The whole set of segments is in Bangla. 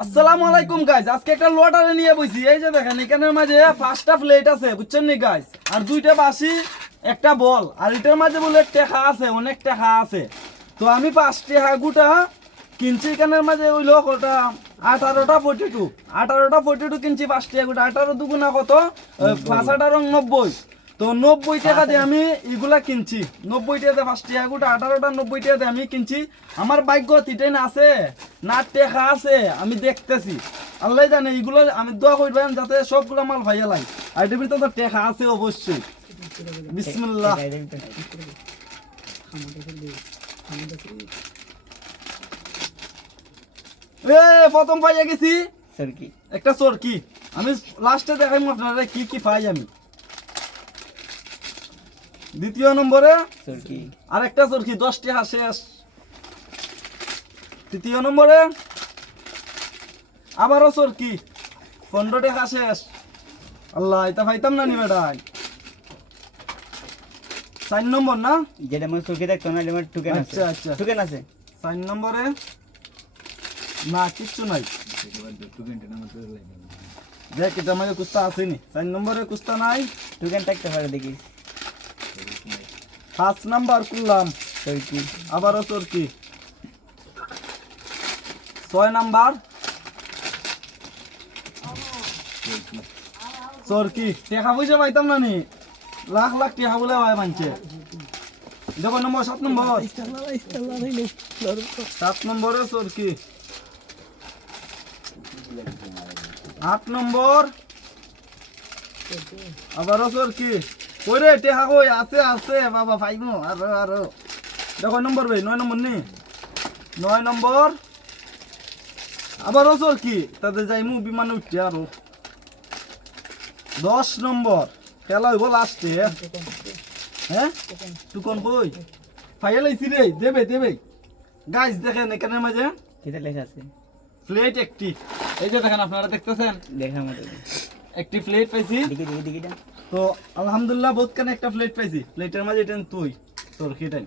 আসসালামু আলাইকুম গাইস, আজকে একটা লটারি নিয়ে বইছি। এই যে দেখেন এখানের মাঝে 5টা প্লেট আছে, বুঝছেন নি গাইস, আর 2টা বাসি, একটা বল, আর এটার মাঝে বলে টাকা আছে, অনেক টাকা আছে। তো আমি 5 টাকা গুটা কিনছি এখানের মাঝে, ওই লোক ওটা 18টা 42 কিনছি 5 টাকা গুটা। 18 দুগুণা কত? 5 18 90। তো 90 টাকা দিয়ে আমি এগুলা কিনছি, 90 টাকা দিয়ে 5 টাকা গুটা, 18টা 90 টাকা দিয়ে আমি কিনছি। আমার ভাগ্য তিটেন আছে না টাকা আছে আমি দেখতেছি, আল্লাহ জানে। এগুলো আমি দোয়া করবেন যাতে সবগুলো মাল ভাইয়া লাগে, আর এটার ভিতরে তো টাকা আছে অবশ্যই। বিসমিল্লাহ। এ প্রথম পাইয়া গেছি সরকি একটা চরকি। আমি লাস্টে দেখাই আপনারা কি কি পাই আমি। দ্বিতীয় নম্বরে সরকি আরেকটা চরকি, 10 টাকা শেষ। তৃতীয় নম্বরে আবারও চরকি, 15 টাকা শেষ। আল্লাহ, এটা পাইতাম না নি বেটাই। 4 নম্বর না? যেটা মনে সরকি দেখতো না, আমার টুকেন আছে। আচ্ছা আচ্ছা, টুকেন আছে 4 নম্বরে না কিচ্ছু নাই। দেখ এটা আমাকে কুস্তা আসেনি। 4 নম্বরে কুস্তা নাই, টুকেন থাকতে পারে দেখি। 5 নাম্বার করলাম, সরকি আবারও চরকি। 6 নাম্বার চরকি। টেকা পয়সা পাইতাম না নি, লাখ লাখ টেকা বলে ভাই মানছে। দেখো নম্বর 7 নম্বর, 7 নম্বরে চরকি। 8 নম্বর আবারও চরকি। কই রে টেকা কই? আছে আছে বাবা, পাইবো আরো আরো। দেখো নম্বর ভাই, 9 নম্বর নি, 9 নম্বর আবারও চরকি। তাদের যাইমু বিমানে উঠছে আরো। 10 নম্বর খেলা হইব লাস্টে। হ্যাঁ টুকন কই ফাইয়া লাইছি রে, দেবে দেবে। গাইস দেখেন এখানের মাঝে কিটা লেখা আছে? প্লেট একটি, এই যে দেখেন আপনারা দেখতেছেন দেখা মতো একটি প্লেট পাইছি। দেখি দেখি দেখিটা তো আলহামদুলিল্লাহ বহুত কেন একটা প্লেট পাইছি। প্লেটের মাঝে এটা তুই তোর খিটাই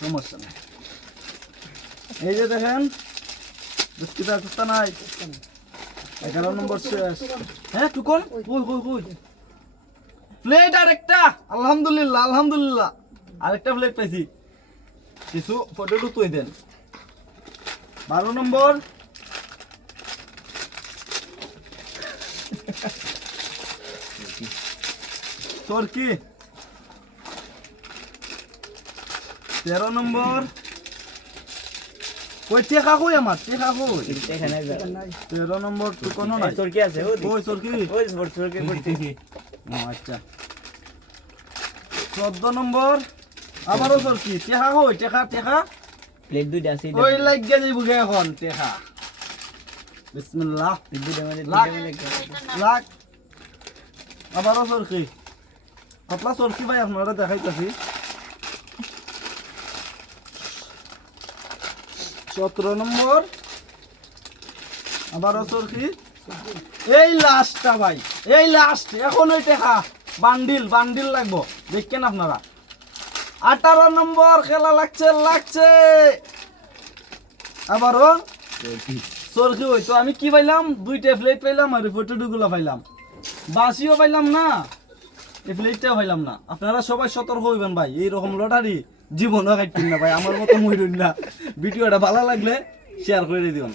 সমস্যা নাই। এই যে দেখেন বিস্কিট আছে নাই, 11 নম্বর শেষ। হ্যাঁ টুকন কই কই কই? প্লেট আরেকটা, আলহামদুলিল্লাহ আলহামদুলিল্লাহ, আরেকটা প্লেট পাইছি। কিছু ফটো তুই দেন। 12 নম্বর চরকি। 13 নম্বর কই টেকা কই? আমার টেকা কই? এখানে 13 নম্বর তো কোনো নাই। সরকি আছে ও কই চরকি? ওই সরকি করতে ও আচ্ছা। 14 নম্বর আবারও চরকি। টেকা কই? টেকা টেকা প্লেট দুইটা আছে ওই লাগিয়া যাইব গে এখন টেকা। বিসমিল্লাহ। দুইটা মানে লাখ দুইটা লাখ আবারও চরকি। কতলা চরকি ভাই আপনারা দেখাইতাছি। 17 নম্বর আবারও চরকি। এই লাস্টটা ভাই, এই লাস্ট। এখন ওই টেকা বান্ডিল বান্ডিল লাগবো, দেখেন আপনারা। 18 নম্বর খেলা লাগছে লাগছে। আবারও চরকি। ওই তো আমি কি পাইলাম? 2টা প্লেট পাইলাম, আর ফটোগুলো পাইলাম। বাসিও পাইলাম না, এই প্লেটটাও পাইলাম না। আপনারা সবাই সতর্ক হইবেন ভাই, এইরকম লটারি জীবনও কাটবেন না ভাই, আমার মতো মরুন না। ভিডিওটা ভালো লাগলে শেয়ার করে দিবেন।